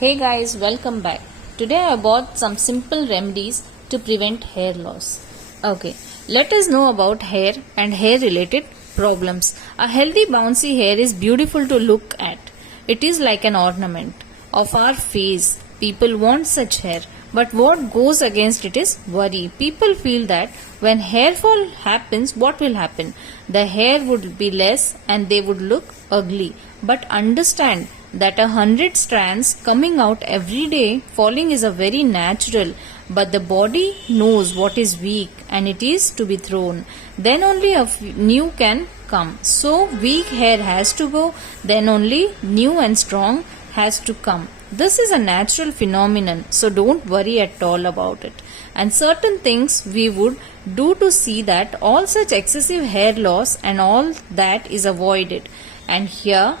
Hey guys, welcome back. Today I bought some simple remedies to prevent hair loss. Okay, let us know about hair and hair related problems. A healthy bouncy hair is beautiful to look at. It is like an ornament of our face. People want such hair, but what goes against it is worry. People feel that when hair fall happens, what will happen? The hair would be less and they would look ugly. But understand that 100 strands coming out every day falling is a very natural, but the body knows what is weak and it is to be thrown. Then only a new can come. So weak hair has to go, then only new and strong has to come. This is a natural phenomenon, so don't worry at all about it. And certain things we would do to see that all such excessive hair loss and all that is avoided. And here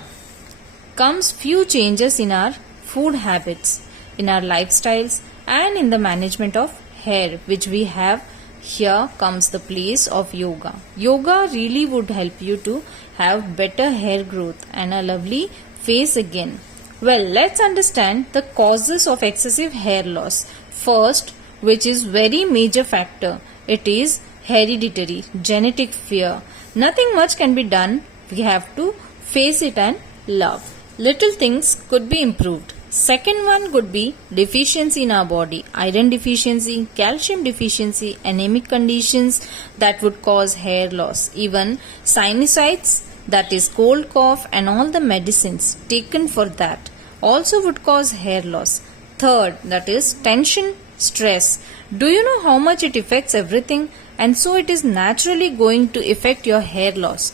comes few changes in our food habits, in our lifestyles and in the management of hair which we have. Here comes the place of yoga. Yoga really would help you to have better hair growth and a lovely face again. Well, let's understand the causes of excessive hair loss. First, which is very major factor, it is hereditary, genetic fear. Nothing much can be done. We have to face it and love. Little things could be improved. Second one could be deficiency in our body. Iron deficiency, calcium deficiency, anemic conditions that would cause hair loss. Even sinusitis, that is cold cough, and all the medicines taken for that also would cause hair loss. Third, that is tension, stress. Do you know how much it affects everything? And so it is naturally going to affect your hair loss.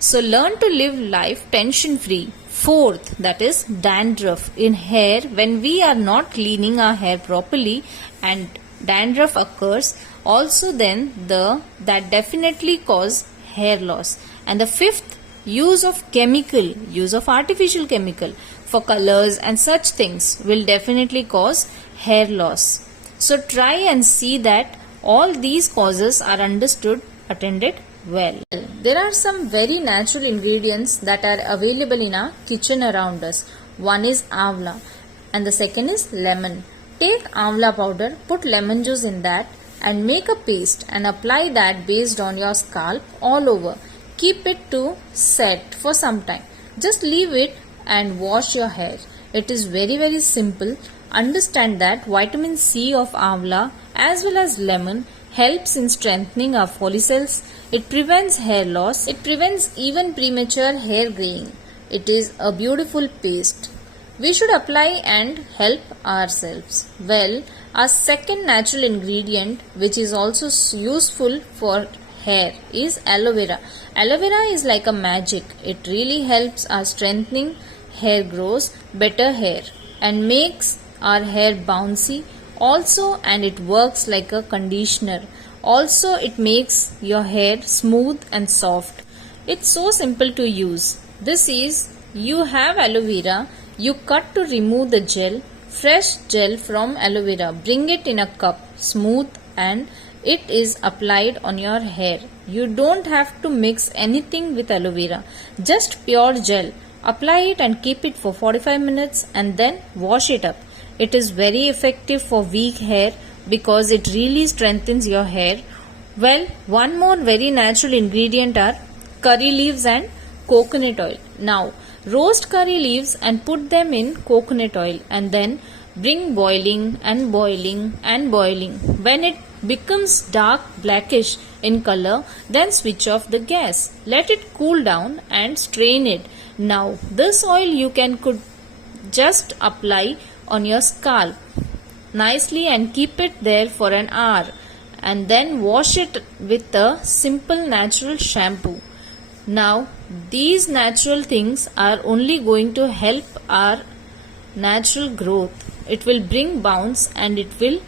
So learn to live life tension free. Fourth, that is dandruff in hair. When we are not cleaning our hair properly and dandruff occurs, also then that definitely cause hair loss. And the fifth, use of artificial chemical for colors and such things will definitely cause hair loss. So try and see that all these causes are understood, attended well. There are some very natural ingredients that are available in our kitchen around us. One is amla and the second is lemon. Take amla powder, put lemon juice in that and make a paste and apply that based on your scalp all over. Keep it to set for some time. Just leave it and wash your hair. It is very simple. Understand that vitamin C of amla as well as lemon helps in strengthening our follicles. It prevents hair loss. It prevents even premature hair graying. It is a beautiful paste. We should apply and help ourselves. Well, our second natural ingredient which is also useful for hair is aloe vera. Aloe vera is like a magic. It really helps our strengthening hair grows better hair and makes our hair bouncy also, and it works like a conditioner. Also, it makes your hair smooth and soft. It's so simple to use. This is, you have aloe vera, you cut to remove the gel, fresh gel from aloe vera, bring it in a cup, smooth, and it is applied on your hair. You don't have to mix anything with aloe vera, just pure gel. Apply it and keep it for 45 minutes and then wash it up. It is very effective for weak hair because it really strengthens your hair. Well, one more very natural ingredient are curry leaves and coconut oil. Now, roast curry leaves and put them in coconut oil and then bring boiling and boiling and boiling. When it becomes dark blackish in color, then switch off the gas. Let it cool down and strain it. Now, this oil you could just apply on your scalp nicely and keep it there for an hour and then wash it with a simple natural shampoo. Now these natural things are only going to help our natural growth. It will bring bounce and it will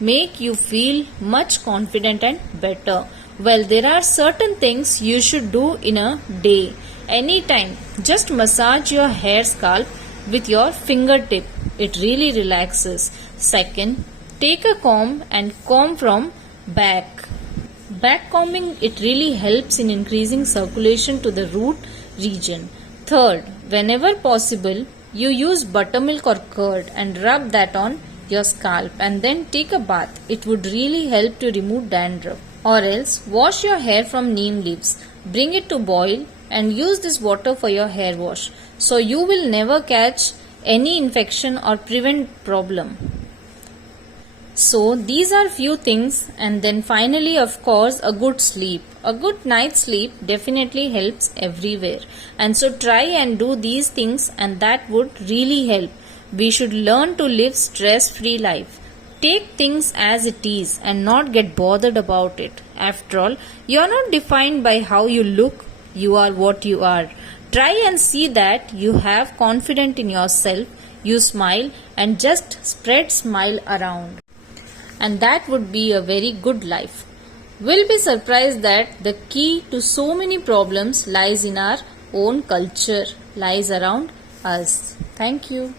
make you feel much confident and better. Well, there are certain things you should do in a day. Anytime, just massage your hair scalp with your fingertip. It really relaxes. Second, take a comb and comb from back. Back combing, it really helps in increasing circulation to the root region. Third, whenever possible, You use buttermilk or curd and rub that on your scalp and then take a bath. It would really help to remove dandruff. Or else, wash your hair from neem leaves. Bring it to boil and use this water for your hair wash. So you will never catch any infection or prevent problem. So these are few things, and then finally, of course, a good sleep. A good night's sleep definitely helps everywhere. And so try and do these things, and that would really help. We should learn to live stress-free life. Take things as it is and not get bothered about it. After all, you are not defined by how you look, you are what you are. Try and see that you have confidence in yourself, you smile and just spread smile around. And that would be a very good life. We'll be surprised that the key to so many problems lies in our own culture, lies around us. Thank you.